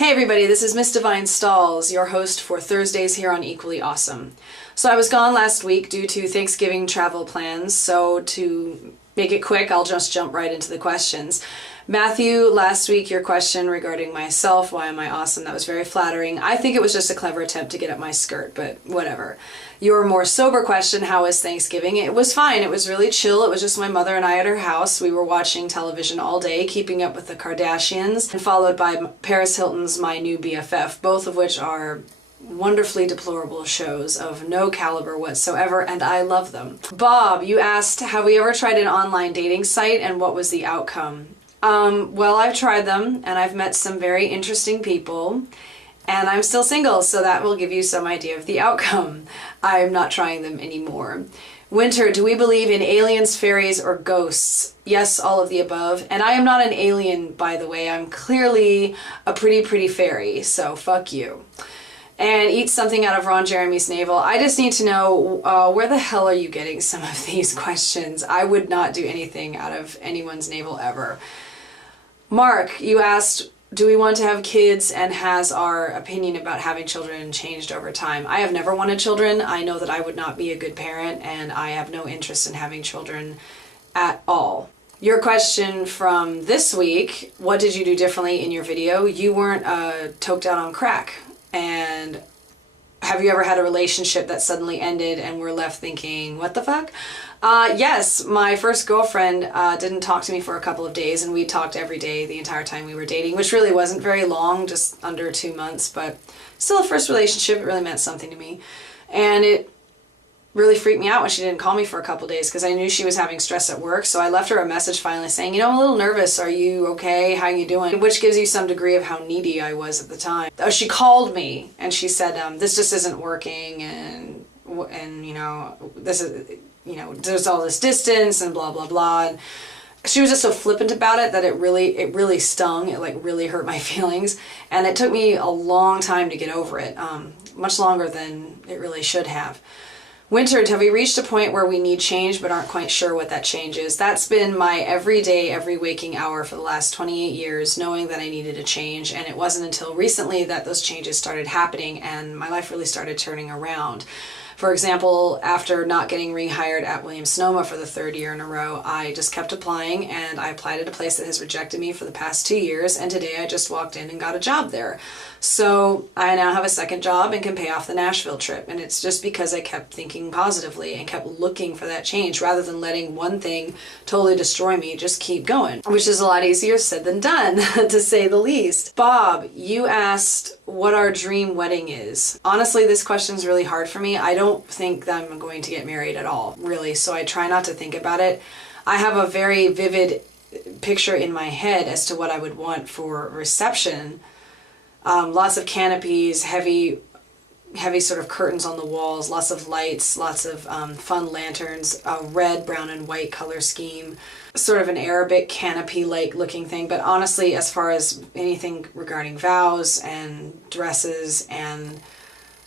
Hey everybody, this is Miss Divine Stalls, your host for Thursdays here on Equally Awesome. So I was gone last week due to Thanksgiving travel plans, so to make it quick, I'll just jump right into the questions. Matthew, last week your question regarding myself, why am I awesome, that was very flattering. I think it was just a clever attempt to get up my skirt, but whatever. Your more sober question, how was Thanksgiving? It was fine. It was really chill. It was just my mother and I at her house. We were watching television all day, keeping up with the Kardashians, and followed by Paris Hilton's My New BFF, both of which are wonderfully deplorable shows of no caliber whatsoever, and I love them. Bob, you asked, have we ever tried an online dating site and what was the outcome? Well, I've tried them and I've met some very interesting people. And I'm still single, so that will give you some idea of the outcome. I'm not trying them anymore. Winter, do we believe in aliens, fairies, or ghosts? Yes, all of the above. And I am not an alien, by the way. I'm clearly a pretty fairy, so fuck you. And eat something out of Ron Jeremy's navel. I just need to know, where the hell are you getting some of these questions? I would not do anything out of anyone's navel ever. Mark, you asked, do we want to have kids, and has our opinion about having children changed over time? I have never wanted children. I know that I would not be a good parent, and I have no interest in having children at all. Your question from this week, what did you do differently in your video? You weren't toked out on crack. And have you ever had a relationship that suddenly ended and were left thinking, what the fuck? Yes, my first girlfriend didn't talk to me for a couple of days, and we talked every day the entire time we were dating, which really wasn't very long, just under 2 months, but still a first relationship. It really meant something to me. And it really freaked me out when she didn't call me for a couple of days because I knew she was having stress at work. So I left her a message finally saying, you know, I'm a little nervous. Are you okay? How you doing? Which gives you some degree of how needy I was at the time. She called me and she said, this just isn't working, and you know, this is, you know, there's all this distance and blah, blah, blah. And she was just so flippant about it that it really stung. It like really hurt my feelings. And it took me a long time to get over it. Much longer than it really should have. Winter, have we reached a point where we need change but aren't quite sure what that change is? That's been my every day, every waking hour for the last 28 years, knowing that I needed a change. And it wasn't until recently that those changes started happening and my life really started turning around. For example, after not getting rehired at Williams-Sonoma for the 3rd year in a row, I just kept applying, and I applied at a place that has rejected me for the past 2 years, and today I just walked in and got a job there. So I now have a second job and can pay off the Nashville trip, and it's just because I kept thinking positively and kept looking for that change rather than letting one thing totally destroy me. Just keep going, which is a lot easier said than done, to say the least. Bob, you asked what our dream wedding is. Honestly, this question is really hard for me. I don't think that I'm going to get married at all, really, so I try not to think about it. I have a very vivid picture in my head as to what I would want for a reception. Lots of canopies, heavy sort of curtains on the walls, lots of lights, lots of fun lanterns, a red, brown, and white color scheme, sort of an Arabic canopy-like looking thing. But honestly, as far as anything regarding vows and dresses and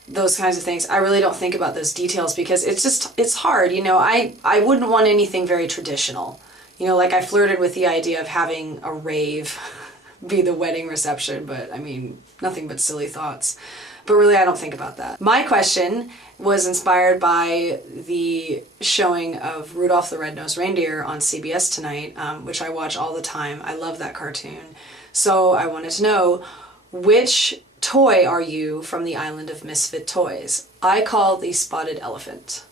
those kinds of things, I really don't think about those details because it's hard. You know, I wouldn't want anything very traditional. You know, like I flirted with the idea of having a rave be the wedding reception, but I mean, nothing but silly thoughts. But really, I don't think about that. My question was inspired by the showing of Rudolph the Red-Nosed Reindeer on CBS tonight, which I watch all the time. I love that cartoon. So I wanted to know, which toy are you from the Island of Misfit Toys? I call the Spotted Elephant.